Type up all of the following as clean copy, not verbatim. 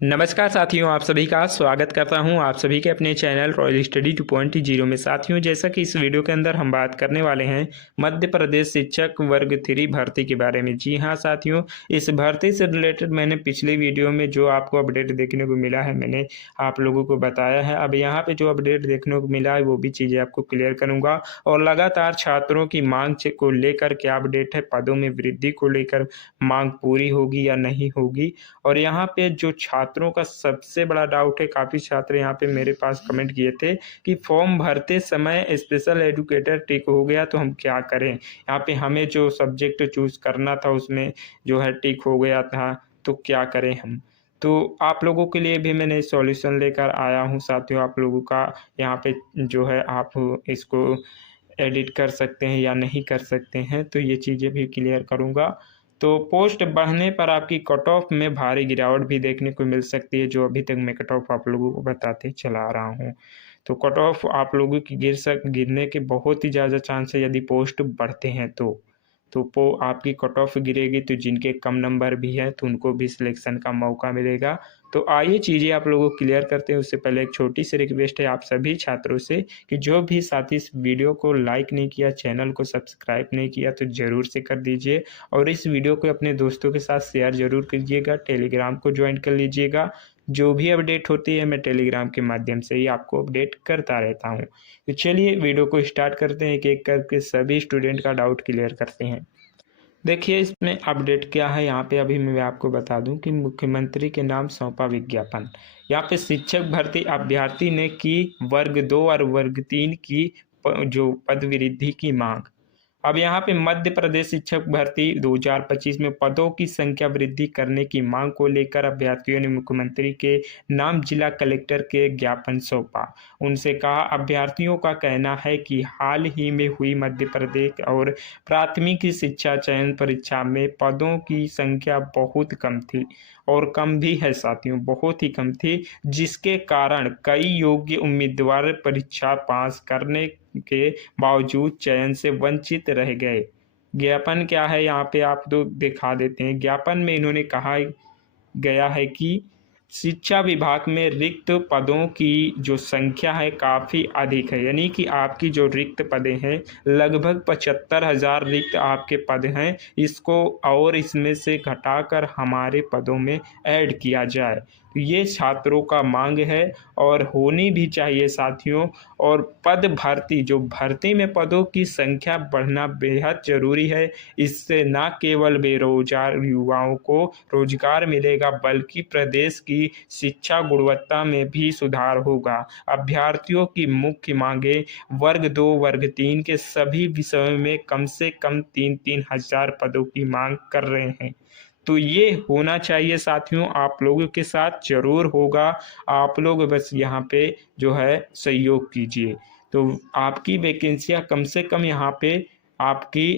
नमस्कार साथियों, आप सभी का स्वागत करता हूं आप सभी के अपने चैनल रॉयल स्टडी 2.0 में। साथियों, जैसा कि इस वीडियो के अंदर हम बात करने वाले हैं मध्य प्रदेश शिक्षक वर्ग 3 भर्ती के बारे में। जी हां साथियों, इस भर्ती से रिलेटेड मैंने पिछले वीडियो में जो आपको अपडेट देखने को मिला है मैंने आप लोगों को बताया है। अब यहाँ पे जो अपडेट देखने को मिला है वो भी चीज़ें आपको क्लियर करूँगा और लगातार छात्रों की मांग को लेकर क्या अपडेट है, पदों में वृद्धि को लेकर मांग पूरी होगी या नहीं होगी। और यहाँ पे जो छात्रों का सबसे बड़ा डाउट है, काफ़ी छात्र यहाँ पे मेरे पास कमेंट किए थे कि फॉर्म भरते समय स्पेशल एजुकेटर टिक हो गया तो हम क्या करें। यहाँ पे हमें जो सब्जेक्ट चूज़ करना था उसमें जो है टिक हो गया था, तो क्या करें हम। तो आप लोगों के लिए भी मैंने सॉल्यूशन लेकर आया हूँ साथियों। आप लोगों का यहाँ पे जो है आप इसको एडिट कर सकते हैं या नहीं कर सकते हैं, तो ये चीज़ें भी क्लियर करूँगा। तो पोस्ट बढ़ने पर आपकी कट ऑफ में भारी गिरावट भी देखने को मिल सकती है, जो अभी तक मैं कट ऑफ आप लोगों को बताते चला आ रहा हूँ। तो कट ऑफ आप लोगों की गिरने के बहुत ही ज़्यादा चांस है यदि पोस्ट बढ़ते हैं तो। तो आपकी कट ऑफ गिरेगी तो जिनके कम नंबर भी हैं तो उनको भी सिलेक्शन का मौका मिलेगा। तो आइए चीज़ें आप लोगों को क्लियर करते हैं। उससे पहले एक छोटी सी रिक्वेस्ट है आप सभी छात्रों से कि जो भी साथी इस वीडियो को लाइक नहीं किया, चैनल को सब्सक्राइब नहीं किया तो ज़रूर से कर दीजिए और इस वीडियो को अपने दोस्तों के साथ शेयर ज़रूर कीजिएगा। टेलीग्राम को ज्वाइन कर लीजिएगा। जो भी अपडेट होती है मैं टेलीग्राम के माध्यम से ही आपको अपडेट करता रहता हूँ। तो चलिए वीडियो को स्टार्ट करते हैं, एक एक करके सभी स्टूडेंट का डाउट क्लियर करते हैं। देखिए इसमें अपडेट क्या है, यहाँ पे अभी मैं आपको बता दूं कि मुख्यमंत्री के नाम सौंपा विज्ञापन। यहाँ पे शिक्षक भर्ती अभ्यर्थी ने की वर्ग 2 और वर्ग 3 की जो पद वृद्धि की मांग। अब यहाँ पे मध्य प्रदेश शिक्षक भर्ती 2025 में पदों की संख्या वृद्धि करने की मांग को लेकर अभ्यर्थियों ने मुख्यमंत्री के नाम जिला कलेक्टर के ज्ञापन सौंपा। उनसे कहा, अभ्यर्थियों का कहना है कि हाल ही में हुई मध्य प्रदेश और प्राथमिक शिक्षा चयन परीक्षा में पदों की संख्या बहुत कम थी और कम भी है साथियों, बहुत ही कम थी, जिसके कारण कई योग्य उम्मीदवार परीक्षा पास करने के बावजूद चयन से वंचित रह गए। ज्ञापन क्या है यहाँ पे आप तो दिखा देते हैं। ज्ञापन में इन्होंने कहा गया है कि शिक्षा विभाग में रिक्त पदों की जो संख्या है काफ़ी अधिक है, यानी कि आपकी जो रिक्त पदें हैं लगभग 75,000 रिक्त आपके पद हैं। इसको और इसमें से घटाकर हमारे पदों में ऐड किया जाए, तो ये छात्रों का मांग है और होनी भी चाहिए साथियों। और पद भर्ती, जो भर्ती में पदों की संख्या बढ़ना बेहद ज़रूरी है। इससे न केवल बेरोजगार युवाओं को रोजगार मिलेगा बल्कि प्रदेश की शिक्षा गुणवत्ता में भी सुधार होगा। अभ्यर्थियों की मुख्य मांगे वर्ग 2 वर्ग 3 के सभी विषयों में कम से कम 3-3 हजार पदों की मांग कर रहे हैं। तो ये होना चाहिए साथियों, आप लोगों के साथ ज़रूर होगा। आप लोग बस यहाँ पे जो है सहयोग कीजिए। तो आपकी वैकेंसियाँ कम से कम यहाँ पे आपकी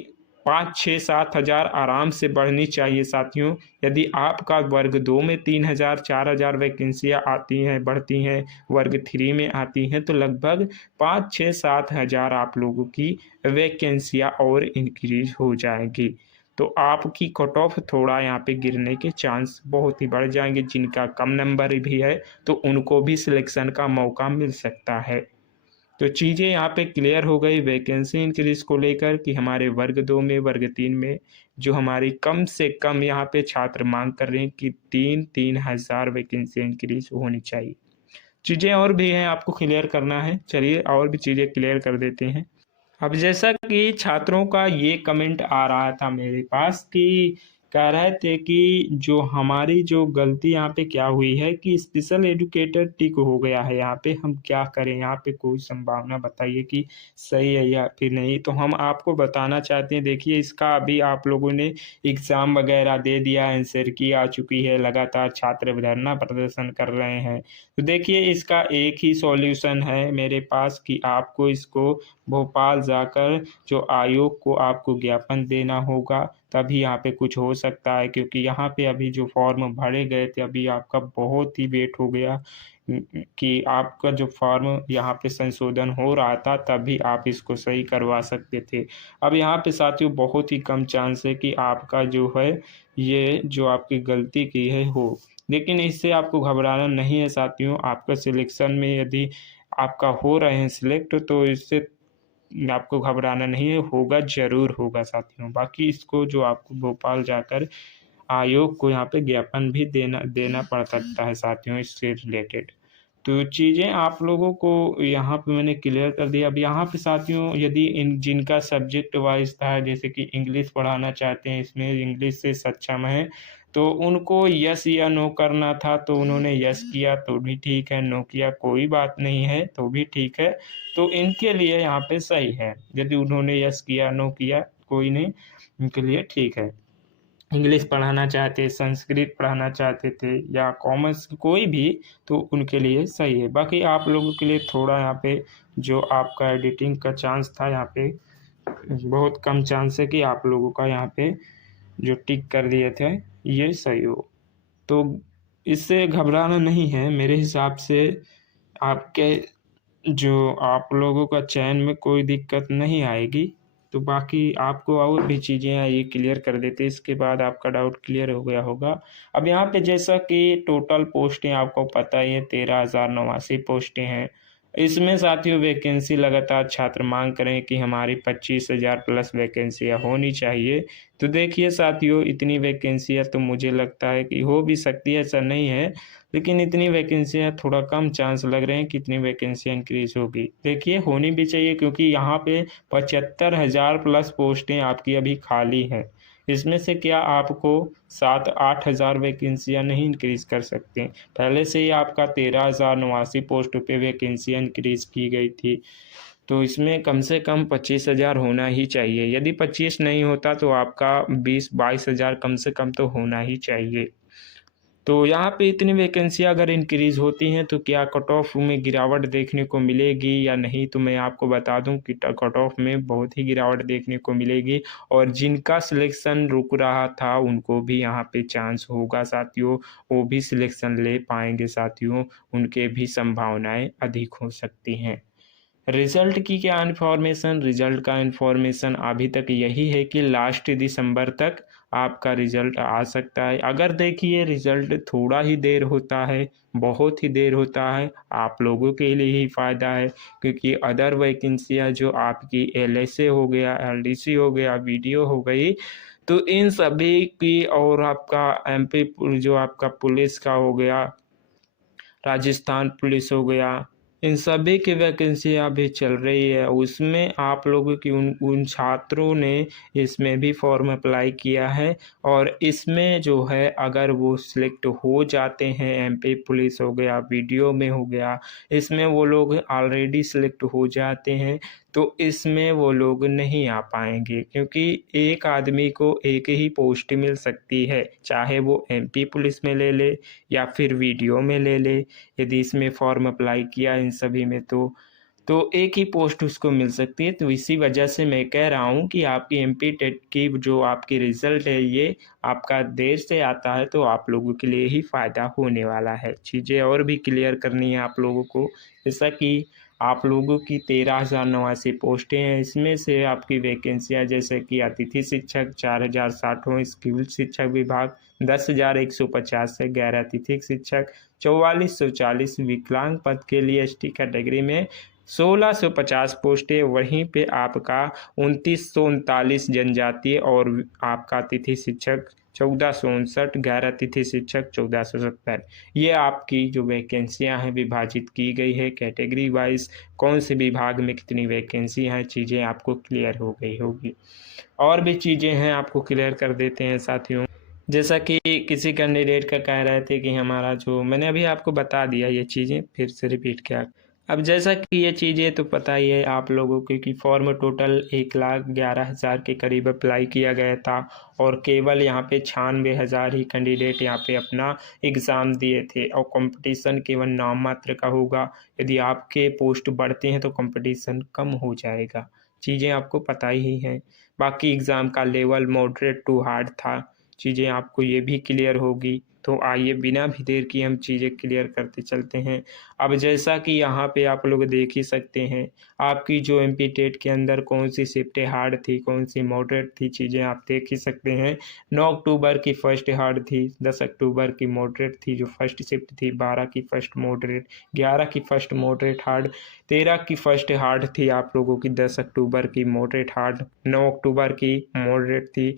5-6-7 हज़ार आराम से बढ़नी चाहिए साथियों। यदि आपका वर्ग 2 में 3,000 4,000 वैकेंसियाँ आती हैं, बढ़ती हैं, वर्ग 3 में आती हैं, तो लगभग 5-6-7 हज़ार आप लोगों की वैकेंसियाँ और इंक्रीज हो जाएगी। तो आपकी कट ऑफ थोड़ा यहाँ पे गिरने के चांस बहुत ही बढ़ जाएंगे। जिनका कम नंबर भी है तो उनको भी सिलेक्शन का मौका मिल सकता है। तो चीज़ें यहाँ पे क्लियर हो गई वैकेंसी इंक्रीज को लेकर कि हमारे वर्ग 2 में वर्ग 3 में जो हमारी कम से कम यहाँ पे छात्र मांग कर रहे हैं कि 3-3 हज़ार वैकेंसी इंक्रीज होनी चाहिए। चीज़ें और भी हैं आपको क्लियर करना है, चलिए और भी चीज़ें क्लियर कर देते हैं। अब जैसा कि छात्रों का ये कमेंट आ रहा था मेरे पास कि कह रहे थे कि जो हमारी जो गलती यहाँ पे क्या हुई है कि स्पेशल एजुकेटर टिक हो गया है, यहाँ पे हम क्या करें। यहाँ पे कोई संभावना बताइए कि सही है या फिर नहीं। तो हम आपको बताना चाहते हैं, देखिए इसका अभी आप लोगों ने एग्ज़ाम वगैरह दे दिया, आंसर की आ चुकी है, लगातार छात्र धरना प्रदर्शन कर रहे हैं। तो देखिए इसका एक ही सॉल्यूशन है मेरे पास कि आपको इसको भोपाल जाकर जो आयोग को आपको ज्ञापन देना होगा, तभी यहाँ पे कुछ हो सकता है। क्योंकि यहाँ पे अभी जो फॉर्म भरे गए थे अभी आपका बहुत ही वेट हो गया कि आपका जो फॉर्म यहाँ पे संशोधन हो रहा था तभी आप इसको सही करवा सकते थे। अब यहाँ पे साथियों बहुत ही कम चांस है कि आपका जो है ये जो आपकी गलती की है हो। लेकिन इससे आपको घबराना नहीं है साथियों। आपका सिलेक्शन में यदि आपका हो रहे हैं सिलेक्ट, तो इससे आपको घबराना नहीं है, होगा ज़रूर होगा साथियों। बाकी इसको जो आपको भोपाल जाकर आयोग को यहाँ पे ज्ञापन भी देना देना पड़ सकता है साथियों इससे रिलेटेड। तो चीज़ें आप लोगों को यहाँ पे मैंने क्लियर कर दिया। अब यहाँ पे साथियों यदि इन जिनका सब्जेक्ट वाइज़ था, जैसे कि इंग्लिश पढ़ाना चाहते हैं, इसमें इंग्लिश से सक्षम हैं, तो उनको यस या नो करना था, तो उन्होंने यस किया तो भी ठीक है, नो किया कोई बात नहीं है तो भी ठीक है। तो इनके लिए यहाँ पे सही है। यदि उन्होंने यस किया, नो किया कोई नहीं, इनके लिए ठीक है। इंग्लिश पढ़ाना चाहते, संस्कृत पढ़ाना चाहते थे या कॉमर्स कोई भी, तो उनके लिए सही है। बाकी आप लोगों के लिए थोड़ा यहाँ पे जो आपका एडिटिंग का चांस था, यहाँ पे बहुत कम चांस है कि आप लोगों का यहाँ पे जो टिक कर दिए थे ये सही हो। तो इससे घबराना नहीं है मेरे हिसाब से। आपके जो आप लोगों का चयन में कोई दिक्कत नहीं आएगी। तो बाकी आपको और भी चीज़ें हैं ये क्लियर कर देते हैं, इसके बाद आपका डाउट क्लियर हो गया होगा। अब यहाँ पे जैसा कि टोटल पोस्टें आपको पता ही है 13,089 पोस्टें हैं। इसमें साथियों वैकेंसी लगातार छात्र मांग कर रहे हैं कि हमारी 25,000 प्लस वैकेंसियाँ होनी चाहिए। तो देखिए साथियों, इतनी वैकेंसियाँ तो मुझे लगता है कि हो भी सकती है, ऐसा नहीं है, लेकिन इतनी वैकेंसियाँ थोड़ा कम चांस लग रहे हैं कि इतनी वैकेंसियाँ इंक्रीज होगी। देखिए होनी भी चाहिए, क्योंकि यहाँ पे 75,000 प्लस पोस्टें आपकी अभी खाली हैं। इसमें से क्या आपको 7-8 हज़ार वैकेंसियाँ नहीं इंक्रीज कर सकते? पहले से ही आपका 13,089 पोस्ट पे वैकेंसियाँ इंक्रीज की गई थी। तो इसमें कम से कम 25,000 होना ही चाहिए। यदि 25 नहीं होता तो आपका 20-22 हज़ार कम से कम तो होना ही चाहिए। तो यहाँ पे इतनी वैकेंसियाँ अगर इंक्रीज़ होती हैं तो क्या कट ऑफ में गिरावट देखने को मिलेगी या नहीं? तो मैं आपको बता दूँ कि कट ऑफ में बहुत ही गिरावट देखने को मिलेगी, और जिनका सिलेक्शन रुक रहा था उनको भी यहाँ पे चांस होगा साथियों, वो भी सिलेक्शन ले पाएंगे साथियों, उनके भी संभावनाएं अधिक हो सकती हैं। रिज़ल्ट की क्या इन्फॉर्मेशन? रिज़ल्ट का इन्फॉर्मेशन अभी तक यही है कि लास्ट दिसंबर तक आपका रिज़ल्ट आ सकता है। अगर देखिए रिज़ल्ट थोड़ा ही देर होता है, बहुत ही देर होता है, आप लोगों के लिए ही फ़ायदा है, क्योंकि अदर वैकेंसियाँ जो आपकी एलएसए हो गया, एलडीसी हो गया, वीडियो हो गई, तो इन सभी की, और आपका एमपी जो आपका पुलिस का हो गया, राजस्थान पुलिस हो गया, इन सभी की वैकेंसी अभी चल रही है। उसमें आप लोगों की उन उन छात्रों ने इसमें भी फॉर्म अप्लाई किया है, और इसमें जो है अगर वो सिलेक्ट हो जाते हैं, एमपी पुलिस हो गया, वीडियो में हो गया, इसमें वो लोग ऑलरेडी सिलेक्ट हो जाते हैं, तो इसमें वो लोग नहीं आ पाएंगे, क्योंकि एक आदमी को एक ही पोस्ट मिल सकती है, चाहे वो एमपी पुलिस में ले ले या फिर वीडियो में ले ले। यदि इसमें फॉर्म अप्लाई किया इन सभी में, तो एक ही पोस्ट उसको मिल सकती है। तो इसी वजह से मैं कह रहा हूँ कि आपकी एमपी टेट की जो आपकी रिज़ल्ट है ये आपका देर से आता है, तो आप लोगों के लिए ही फ़ायदा होने वाला है। चीज़ें और भी क्लियर करनी है आप लोगों को, जैसा कि आप लोगों की 13,089 पोस्टें हैं, इसमें से आपकी वैकेंसियाँ जैसे कि अतिथि शिक्षक 4,060 हों, स्कूल शिक्षक विभाग 10,150 है, गैर अतिथि शिक्षक 4,440, विकलांग पद के लिए एसटी कैटेगरी में 1,650 पोस्टें, वहीं पे आपका 2,939 जनजातीय और आपका अतिथि शिक्षक 1,459, गैर अतिथि शिक्षक 1,470। ये आपकी जो वैकेंसियां हैं विभाजित की गई है कैटेगरी वाइज, कौन से विभाग में कितनी वैकेंसी हैं, चीज़ें आपको क्लियर हो गई होगी। और भी चीज़ें हैं आपको क्लियर कर देते हैं साथियों। जैसा कि किसी कैंडिडेट का कह रहे थे कि हमारा जो, मैंने अभी आपको बता दिया ये चीज़ें, फिर से रिपीट किया। अब जैसा कि ये चीज़ें तो पता ही है आप लोगों को कि फॉर्म टोटल 1,11,000 के करीब अप्लाई किया गया था, और केवल यहाँ पे 96,000 ही कैंडिडेट यहाँ पे अपना एग्ज़ाम दिए थे, और कंपटीशन केवल नाम मात्र का होगा। यदि आपके पोस्ट बढ़ते हैं तो कंपटीशन कम हो जाएगा, चीज़ें आपको पता ही हैं। बाकी एग्ज़ाम का लेवल मॉडरेट टू हार्ड था, चीज़ें आपको ये भी क्लियर होगी। तो आइए बिना भी देर की हम चीज़ें क्लियर करते चलते हैं। अब जैसा कि यहाँ पे आप लोग देख ही सकते हैं, आपकी जो एमपी टेट के अंदर कौन सी शिफ्टें हार्ड थी, कौन सी मॉडरेट थी, चीज़ें आप देख ही सकते हैं। 9 अक्टूबर की फर्स्ट हार्ड थी, 10 अक्टूबर की मॉडरेट थी जो फर्स्ट शिफ्ट थी, 12 की फर्स्ट मॉडरेट, 11 की फर्स्ट मॉडरेट हार्ड, 13 की फर्स्ट हार्ड थी आप लोगों की, 10 अक्टूबर की मॉडरेट हार्ड, 9 अक्टूबर की मॉडरेट थी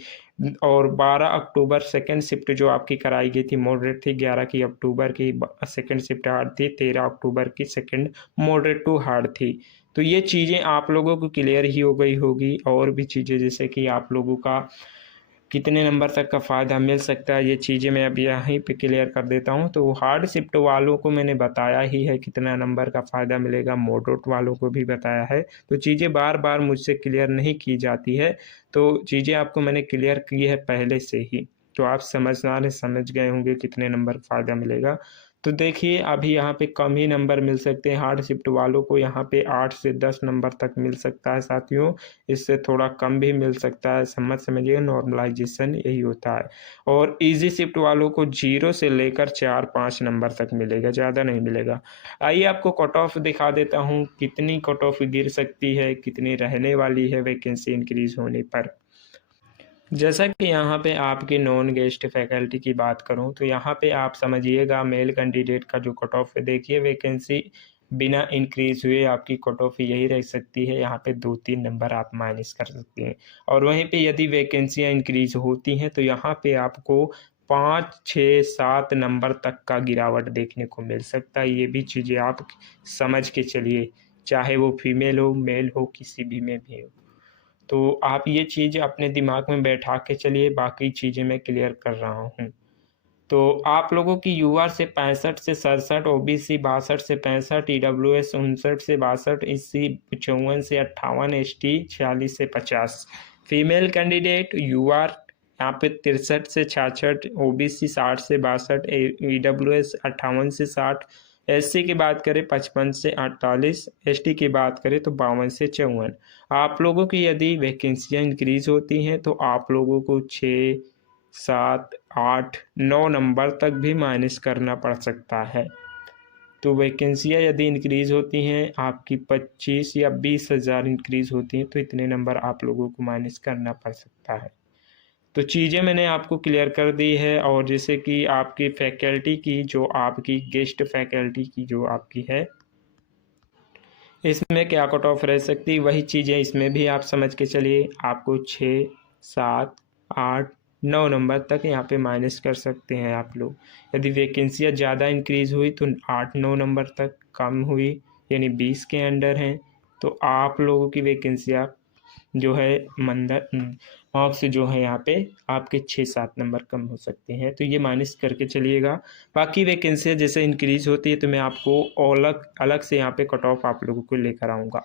और 12 अक्टूबर सेकंड शिफ्ट जो आपकी कराई गई थी मॉडरेट थी, 11 की अक्टूबर की सेकंड शिफ्ट हार्ड थी, 13 अक्टूबर की सेकंड मॉडरेट टू हार्ड थी। तो ये चीज़ें आप लोगों को क्लियर ही हो गई होगी। और भी चीज़ें जैसे कि आप लोगों का कितने नंबर तक का फ़ायदा मिल सकता है, ये चीज़ें मैं अब यहीं पे क्लियर कर देता हूँ। तो हार्ड शिफ्ट वालों को मैंने बताया ही है कितना नंबर का फ़ायदा मिलेगा, मॉडरेट वालों को भी बताया है। तो चीज़ें बार-बार मुझसे क्लियर नहीं की जाती है, तो चीज़ें आपको मैंने क्लियर की है पहले से ही। तो आप समझदार हैं, समझ गए होंगे कितने नंबर फ़ायदा मिलेगा। तो देखिए अभी यहाँ पे कम ही नंबर मिल सकते हैं हार्ड शिफ्ट वालों को, यहाँ पे 8 से 10 नंबर तक मिल सकता है साथियों, इससे थोड़ा कम भी मिल सकता है, समझिए नॉर्मलाइजेशन यही होता है। और इजी शिफ्ट वालों को 0 से लेकर 4-5 नंबर तक मिलेगा, ज़्यादा नहीं मिलेगा। आइए आपको कट ऑफ दिखा देता हूँ, कितनी कट ऑफ गिर सकती है, कितनी रहने वाली है वैकेंसी इंक्रीज होने पर। जैसा कि यहाँ पे आपके नॉन गेस्ट फैकल्टी की बात करूँ तो यहाँ पे आप समझिएगा मेल कैंडिडेट का जो कट ऑफ है, देखिए वैकेंसी बिना इंक्रीज हुए आपकी कट ऑफ यही रह सकती है, यहाँ पे 2-3 नंबर आप माइनस कर सकते हैं। और वहीं पे यदि वैकेंसियाँ इंक्रीज होती हैं तो यहाँ पे आपको 5, 6, 7 नंबर तक का गिरावट देखने को मिल सकता है। ये भी चीज़ें आप समझ के चलिए, चाहे वो फीमेल हो, मेल हो, किसी भी में भी हो। तो आप ये चीज़ अपने दिमाग में बैठा के चलिए, बाकी चीज़ें मैं क्लियर कर रहा हूँ। तो आप लोगों की यूआर से 65 से 67, ओबीसी 62 से 65, ईडब्ल्यूएस 59 से 62, एससी 54 से 58, एसटी 46 से 50। फीमेल कैंडिडेट यूआर यहाँ पे 63 से 66, ओबीसी 60 से 62, ईडब्ल्यूएस 58 से 60, एससी की बात करें 55 से 48, एसटी की बात करें तो 52 से 54। आप लोगों की यदि वैकेंसियाँ इंक्रीज होती हैं तो आप लोगों को 6, 7, 8, 9 नंबर तक भी माइनस करना पड़ सकता है। तो वैकेंसियाँ यदि इंक्रीज़ होती हैं, आपकी 25 या 20,000 इंक्रीज़ होती हैं, तो इतने नंबर आप लोगों को माइनस करना पड़ सकता है। तो चीज़ें मैंने आपको क्लियर कर दी है। और जैसे कि आपकी फैकल्टी की जो आपकी गेस्ट फैकल्टी की जो आपकी है, इसमें क्या कट ऑफ रह सकती है, वही चीज़ें इसमें भी आप समझ के चलिए। आपको 6, 7, 8, 9 नंबर तक यहाँ पे माइनस कर सकते हैं आप लोग। यदि वैकेंसियाँ ज़्यादा इंक्रीज़ हुई तो 8-9 नंबर तक, कम हुई यानी 20 के अंडर हैं तो आप लोगों की वैकेंसियाँ जो है मंदर मार्क्स जो है यहाँ पे आपके 6-7 नंबर कम हो सकते हैं, तो ये माइनस करके चलिएगा। बाकी वैकेंसियाँ जैसे इंक्रीज होती है तो मैं आपको अलग अलग से यहाँ पे कट ऑफ आप लोगों को लेकर आऊँगा।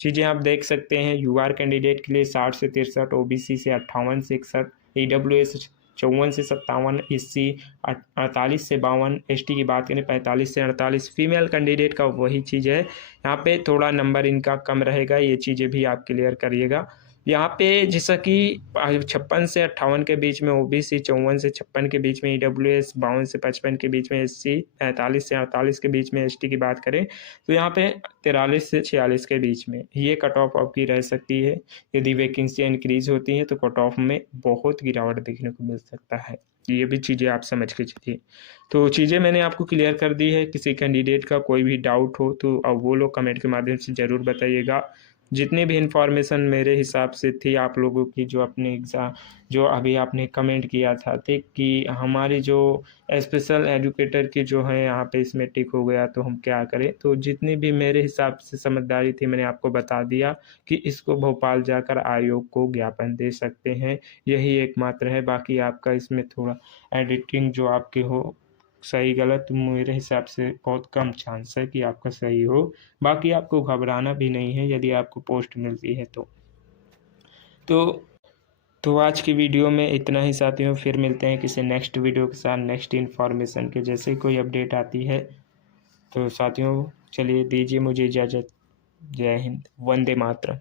चीज़ें आप देख सकते हैं, यूआर कैंडिडेट के लिए 60 से 63, ओबीसी से 58 से 61, ईडब्ल्यूएस 54 से 57, एससी 48 से 52, एसटी की बात करें 45 से 48। फीमेल कैंडिडेट का वही चीज़ है, यहाँ पे थोड़ा नंबर इनका कम रहेगा, ये चीज़ें भी आप क्लियर करिएगा। यहाँ पे जैसा कि 56 से 58 के बीच में ओबीसी, 54 से 56 के बीच में ईडब्ल्यूएस, 52 से 55 के बीच में एससी, 45 से 48 के बीच में एसटी की बात करें तो यहाँ पे 43 से 46 के बीच में ये कट ऑफ आपकी रह सकती है। यदि वैकेंसियाँ इंक्रीज होती हैं तो कट ऑफ में बहुत गिरावट देखने को मिल सकता है। ये भी चीज़ें आप समझ के चलिए। तो चीज़ें मैंने आपको क्लियर कर दी है। किसी कैंडिडेट का कोई भी डाउट हो तो अब वो लोग कमेंट के माध्यम से ज़रूर बताइएगा। जितनी भी इन्फॉर्मेशन मेरे हिसाब से थी आप लोगों की, जो अपने एग्ज़ाम जो अभी आपने कमेंट किया था ठीक कि हमारी जो स्पेशल एजुकेटर की जो है यहाँ पे इसमें टिक हो गया तो हम क्या करें, तो जितनी भी मेरे हिसाब से समझदारी थी मैंने आपको बता दिया कि इसको भोपाल जाकर आयोग को ज्ञापन दे सकते हैं, यही एकमात्र है। बाकी आपका इसमें थोड़ा एडिटिंग जो आपके हो सही गलत मेरे हिसाब से बहुत कम चांस है कि आपका सही हो। बाकी आपको घबराना भी नहीं है यदि आपको पोस्ट मिलती है तो तो आज की वीडियो में इतना ही साथियों, फिर मिलते हैं किसी नेक्स्ट वीडियो के साथ, नेक्स्ट इन्फॉर्मेशन के जैसे कोई अपडेट आती है। तो साथियों चलिए दीजिए मुझे इजाज़त। जय हिंद, वंदे मातरम।